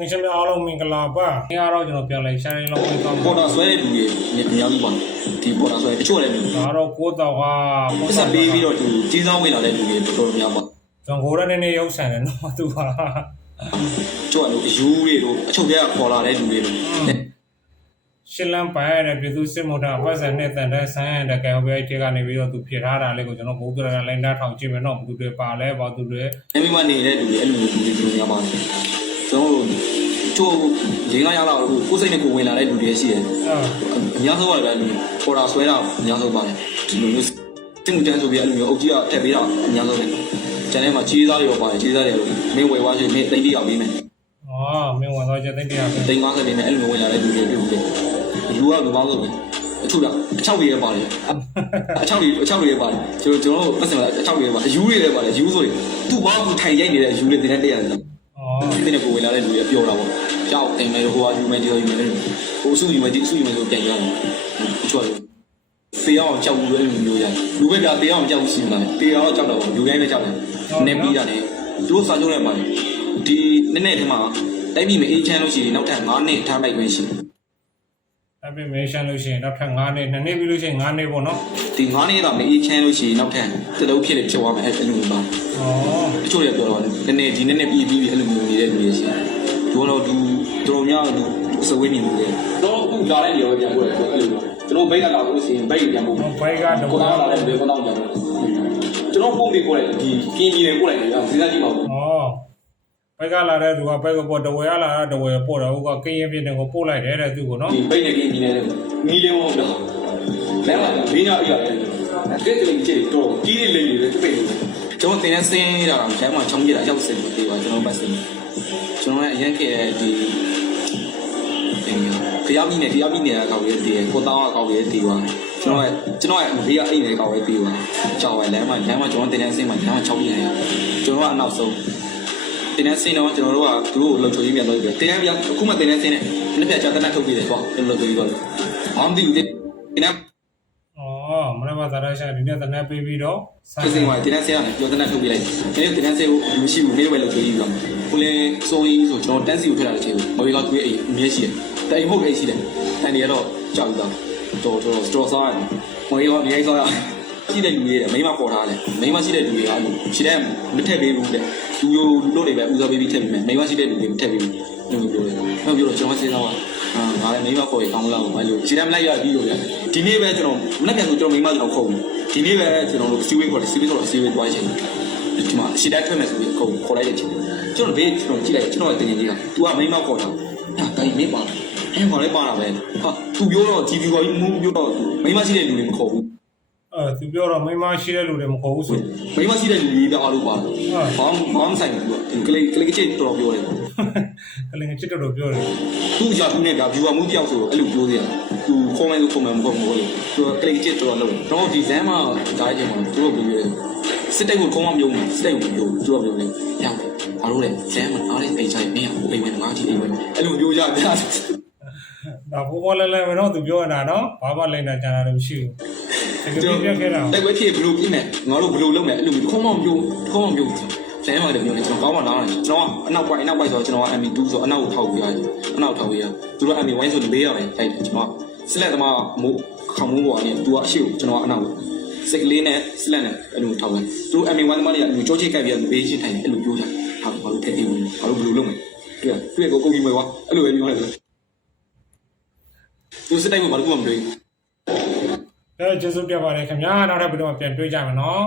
ငရှင်များအားလုံးမင်္ဂလာပါ။ဒီအားတော့ကျွန်တော်ပြန်လဲရှာရင်လောက်ပြီးသွားမှာပေါ်တာဆွဲတဲ့လူတွေအများကြီးပါဒီပေါ်တာဆွဲတချို့လည်းလူ။ဒါတော့ကိုတော့ကပစ္စပေးပြီးတော့သူကြီးစားဝင်လာတဲ့လူတွေတော်တော်များပါကျွန်တော်ကိုရနေနေရုပ်ဆန်တယ်နော်သူကချို့ကလို့အယူတွေတို့အချုပ်တွေကခေါ်လာတဲ့လူတွေတို့ရှင်းလန်းပိုင်ရတဲ့ပြည်သူစစ်မှုထမ်းပတ်စံနဲ့တန်တဲ့ဆန်းရတဲ့ကံပဲတေကနေပြီးတော့သူဖြစ်ထားတာလေးကိုကျွန်တော်ဘုဒ္ဓရကလည်းနားထောင်ကြည့်မယ်နော်ဘသူတွေပါလဲဘာသူတွေအမိမနေတဲ့လူတွေအဲ့လိုလူတွေတော်များပါတယ် ကျွန်တော်တို့ချို့ရင်းကားရလာတော့ကိုယ်စိတ်နဲ့ကိုဝင်လာတဲ့လူတွေရှိတယ်အာအများဆုံးကလည်းပေါ်တာဆွဲတာအများဆုံးပါတယ်ဒီလိုမျိုးတင်မှုတန်းဆိုပြီးအဲ့လိုမျိုးအုပ်ကြီးကထည့်ပေးတာအများဆုံးပဲကျန်တဲ့မှာကြီးစားတွေရောပါတယ်ကြီးစားတွေရောမင်းဝယ်သွားချင်းမင်းတိတ်တိရောက်ပေးမယ်အော်မင်းဝင်တော့ချက်သိတရားပဲတိမ်50နေနဲ့အဲ့လိုမျိုးဝင်လာတဲ့လူတွေပြုတ်တယ်လူကလူပေါင်းဆုံးပဲအထုတာအချောက်တွေရပါတယ်အချောက်တွေအချောက်တွေရပါတယ်ကျွန်တော်ကျွန်တော်ပတ်စံလာအချောက်တွေရပါအယူတွေလည်းပါတယ်ယူဆိုရင်သူ့ဘောင်းသူထိုင်ရိုက်နေတဲ့အယူတွေတင်တဲ့တရားတယ် အော်ဒီနေ့ကိုဝင်လာတဲ့လူတွေပြောတာပေါ့ကြောက်အိမ်မဲဟိုကယူမဲဒီလိုယူမဲလို့ဟိုစုယူမဲဒီစုယူမဲဆိုပြန်ရတယ်အချောက်တွေတေးအောင်ကြောက်ဘူးလို့အဲ့လိုမျိုးရတယ်လူပဲပြတေးအောင်ကြောက်ရှိမှာတေးအောင်ကြောက်တော့လူတိုင်းလည်းကြောက်တယ်နေပြီးတာလေသူတို့စာချုပ်နဲ့ပါတယ်ဒီနေ့နေ့ထဲမှာတိုက်ပြီးမအေးချမ်းလို့ရှိရင်နောက်ထပ်9နှစ်ထားလိုက်ခွင့်ရှိတယ် အပိမေရှန်လို့ရှိရင်နောက်ထပ်9နှစ်2နှစ်ပြီးလို့ရှိရင်9နှစ်ပေါ့နော်ဒီ9နှစ်တော့မအေးချမ်းလို့ရှိရင်နောက်ထပ်တလုံးဖြစ်နေဖြစ်သွားမယ်အဲ့လိုမျိုးပါအော်တချို့တွေပြောတော့နည်းနည်းဒီနည်းနည်းပြီးပြီးအဲ့လိုမျိုးနေတဲ့လူတွေရှိတယ်ဒုတော့သူတော်များလူအစဝေးနေလူတွေတော့အခုလာတဲ့နေရာပြန်ပို့တယ်အဲ့လိုကျွန်တော်ဘိတ်ကလာလို့ရှိရင်ဘိတ်ပြန်ပို့ဘိုက်ကတကိုဘောသားလာတဲ့ဘေကတော့ပြန်ပို့ကျွန်တော်ပုံပြီးပို့လိုက်ဒီကင်းကြီးတွေပို့လိုက်တယ်စဉ်းစားကြည့်ပါဦးအော် ဘိုက်ကလာတဲ့သူကဘိုက်ကပေါ်တဝဲရလာတဲ့တဝဲပို့တော့ဟိုကကင်းရင်ပြင်းတယ်ကိုပို့လိုက်တယ်တဲ့သူကိုနော်ဒီဘိတ်နဲ့ကင်းကြီးနဲ့မီးလေးမဟုတ်တော့လမ်းမှာမင်းညာအိရတယ်ကဲကလေးကြီးတော့ကြီးလေးလေးလေးတစ်ပိတ်လေးကျွန်တော်တင်နေစင်းရတာလမ်းမှာချောင်းကြီးတာရောက်စင်ပြီးပါကျွန်တော်ပတ်စင်ကျွန်တော်လည်းအရင်ကဒီခရမီနဲ့ခရမီနဲ့ကောက်ရဲတည်ကိုတောင်းကောက်ရဲတည်ပါကျွန်တော်ကကျွန်တော်ကဘေးကအိမ်နဲ့ကောက်ရဲတည်ပါကြောက်ရလမ်းမှာလမ်းမှာကျွန်တော်တင်နေစင်းမှာလမ်းမှာချောင်းကြီးနေကျွန်တော်ကအနောက်ဆုံး တင်နေစင်းတော့ကျွန်တော်တို့ကသူတို့လှုပ်ချိုးရေးပြန်လုပ်ပြီးတင်နေပြန်အခုမှတင်နေစင်းနဲ့နှစ်ပြကျတနတ်ထုတ်ပြီးတယ်ပေါ့ကျွန်တော်လှုပ်ချိုးရေးတော့ဘာမှမသိဘူးတင်နေအော်မနမသာရရှာဒီနေ့တနက်ပေးပြီးတော့စစ်စင်မှာတင်နေစင်းရတယ်ပြောတနတ်ထုတ်ပြီးလိုက်ဒီနေ့တင်နေစင်းကိုမရှိဘူးနေ့ဝဲလှုပ်ချိုးရေးပြီးတော့ကိုလည်းစိုးရေးဆိုကျွန်တော်တန်းစီကိုထွက်လာတဲ့ချိန်ကိုမော်ရီကသူ့ရဲ့အိမ်အမြဲရှိတယ်တိုင်မဟုတ်အိမ်ရှိတယ်တန်တွေကတော့ကြောက်တော့တော်တော်စတော်စားရတယ်မော်ရီကအမြဲစားရရှိတဲ့လူတွေမိမပေါ်ထားတယ်မိမရှိတဲ့လူတွေကအဲ့လိုရှိတဲ့မထက်ပေးဘူးတဲ့ လူယိုလူတို့တွေပဲဦးစားပေးပြီးထည့်ပေးမယ်မိမရှိတဲ့လူတွေမထည့်ပေးဘူးလို့ပြောတယ်နောက်ပြောတော့ကျွန်တော်စဉ်းစားပါအာငါလည်းမိမပေါ်ရကောင်းလားဘာလို့ခြေတမ်းလိုက်ရပြီးလို့ရတယ်ဒီနေ့ပဲကျွန်တော်မနေ့ကဆိုကျွန်တော်မိမကျွန်တော်ခုံဒီနေ့ပဲကျွန်တော်တို့စီဝေးခေါ်တယ်စီဝေးဆိုတော့စီဝေးသွားချင်တယ်ဒီမှာရှစ်တက်ထွက်မယ်ဆိုပြီးခုံခေါ်လိုက်တဲ့ချိန်ကျွန်တော်ဘေးကျွန်တော်ကြည့်လိုက်ကျွန်တော်တင်နေကြီးက तू ကမိမခေါ်တာဟာတိုင်းမင်းပါအဲခေါ်လိုက်ပါလာပဲဟာ तू ပြောတော့ TV ပေါ်ကြီးမူးပြောတော့မိမရှိတဲ့လူတွေမခေါ်ဘူး အဲသူပြောတော့မိမရှိတဲ့လူတွေမခေါ်ဘူးဆိုမိမရှိတဲ့လူကြီးပြအားလို့ပါတော့ဘာမှဘာမှဆိုင်ဘူးသူကလေကလေချစ်တော်ပြောတယ်ကလင်ချစ်တော်ပြောတယ်သူ့ရာသူနဲ့ဒါ viewer မှုပြောက်ဆိုတော့အဲ့လိုပြောစရာသူ comment ဆို comment မဟုတ်ဘူးလေသူကကလေချစ်တော်လို့တော့ဒီဇမ်းမှာဒါချင်းမှာသူတို့ပြောရဲစစ်တိုက်ကိုကောင်းမမျိုးမှာစစ်တိုက်ကိုမျိုးသူတို့ပြောနေရအောင်ဘာလို့လဲဇမ်းမှာအားလေးအိတ်ချိုင်မင်းအိမ်ဝင်ငါကြည့်အိမ်ဝင်အဲ့လိုပြောကြပြဒါဘောဘောလဲလဲမတော့သူပြောနေတာနော်ဘာမှလိမ့်တာကြာတာတော့မရှိဘူး တကယ်ပြခဲ့တာတိုက်ပွဲဖြစ်ဘလို့ပြင်မယ်ငါတို့ဘလို့လုပ်မယ်အဲ့လိုမျိုးခေါင်းမမျိုးခေါင်းမမျိုးဇမ်းမှာလည်းမျိုးနေကျွန်တော်ကောင်းမှလာတယ်ကျွန်တော်ကအနောက်ပိုင်းအနောက်ပိုင်းဆိုတော့ကျွန်တော်က MB2 ဆိုအနောက်ကိုထောက်ပြရတယ်အနောက်ထောက်ပြရသူတို့ MB1 ဆိုဘေးရမယ်တိုက်တယ်ကျွန်တော်စလက်သမားမိုးခေါင်းမိုးပေါ်ကနေသူကအရှိကိုကျွန်တော်ကအနောက်စိတ်ကလေးနဲ့စလက်နဲ့အဲ့လိုထောက်တယ်သူတို့ MB1 သမားတွေကလူကြောချိတ်ကပ်ပြီးဘေးရှင်းထိုင်တယ်အဲ့လိုပြောကြတယ်ဟာဘာလို့ထည့်အိမ်ဝင်ဘာလို့ဘလို့လုပ်မယ်တွေ့တွေ့ကိုကိုကြီးမွေးကွာအဲ့လိုပဲပြောလိုက်တယ်သူစစ်တိုက်မှာဘာလို့မှမတွေ့ဘူး အဲကျေးဇူးတင်ပါတယ်ခင်ဗျာနောက်ထပ်ဘယ်တော့မှပြန်တွေ့ကြမယ်နော်